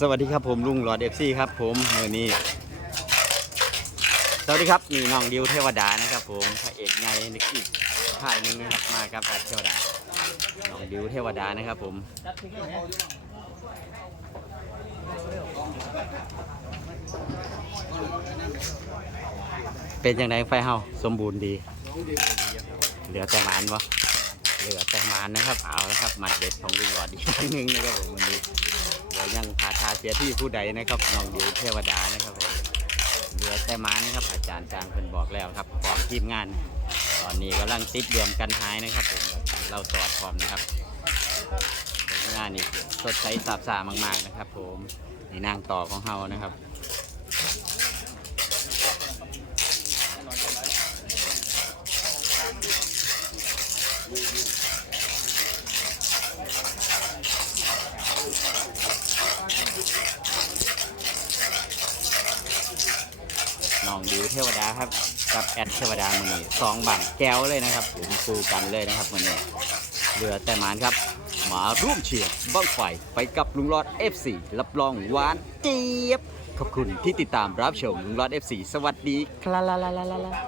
สวัสดีครับผมลุงหลอดเอฟซีครับผมเมื่อนี้สวัสดีครับนี่น้องดิวเทวดานะครับ ผมพระเอกในในอีกค่ายหนึงนะครับมากับแบบเทวดาน้องดิวเทวดานะครับ ผมเป็นยังไงไฟเฮาสมบูรณ์ดี เหลือแต่หมานวะเหลือแต่หมานนะครับ เอาละครับหมัดเด็ดของลุงหลอดอีกครั้งหนึ่งนะครับผมวันนี้ี๋ยวยังพาทาเสียที่ผู้ใดนะครับน้องดิวเทวดานะครับผมเหลือแต่หมานะครับ อาจารย์จางเพิ่นบอกแล้วครับบอกทีมงาน ตอนนี้กำลังติดเดือมกันหายนะครับผมเราสอดพร้อมนะครับงานนี้สดใสสาบสามาก ๆนะครับ ผมนี่นางต่อของเฮานะครับ น้องดิวเทวดาครับกับแอดเทวดามือนี้สองบังแก้วเลยนะครับผมคู่กันเลยนะครับมือนี้เรือแต่หมานครับ มาร่วมเชียร์บ้างไฟไปกับลุงรอด F4 รับรองหวานเจี๊ยบ ขอบคุณที่ติดตามรับชมลุงรอด F4 สวัสดีครับ